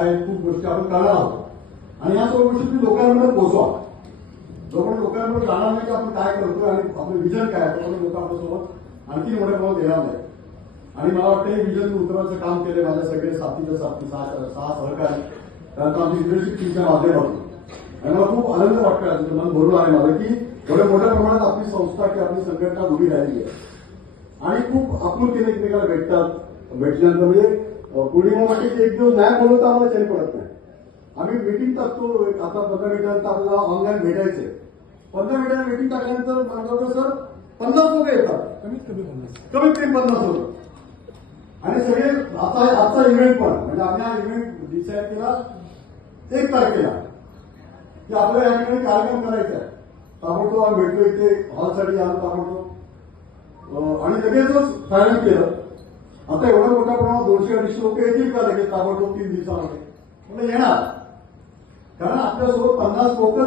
काय खूप गोष्टी आपण करणार आहोत आणि या सर्व गोष्टी तुम्ही लोकांमध्ये पोहोचवा. जोपर्यंत लोकांमध्ये जाणार नाही की आपण काय करतोय आणि आपलं विजन काय आहे तोपर्यंत लोक आपल्यासोबत आणखी मोठ्या प्रमाणात येणार नाही. आणि मला वाटतं हे विजन उतरवायचं काम केलं माझ्या सगळे साथीच्या सहा सहकारी, त्यानंतर आमची लिडरशिप टीमच्या माध्यमातून. आणि मला खूप आनंद वाटतो, मन भरून आहे मला की एवढ्या मोठ्या प्रमाणात आपली संस्था की आपली संघटना उभी राहिली आहे आणि खूप आपुलकीने एकमेकाला भेटल्यानंतर म्हणजे पूर्णिमासाठी एक दिवस नाही बोलवता आम्हाला चैन पडत नाही. आम्ही मीटिंग टाकतो, आता 15 मिनिटांनंतर आपल्याला ऑनलाईन भेटायचंय. 15 मिनिटांना मीटिंग टाकल्यानंतर माझ्याकडे सर 50 लोक येतात, कमीत कमी 50 लोक. आणि सगळे आजचा इव्हेंट पण म्हणजे आम्ही हा इव्हेंट डिसाईड केला 1 तारखेला की आपल्याला या ठिकाणी कार्यक्रम करायचा आहे. ताबडतोब आम्ही भेटलो, इथे हॉलसाठी आलो ताबडतोब आणि लगेचच फायनल केलं. आता एवढ्या मोठ्या प्रमाणात 200-250 लोक येतील का लगेच ताबडतोब 3 दिवसामध्ये? म्हणजे येणार, कारण आपल्यासोबत 50 लोक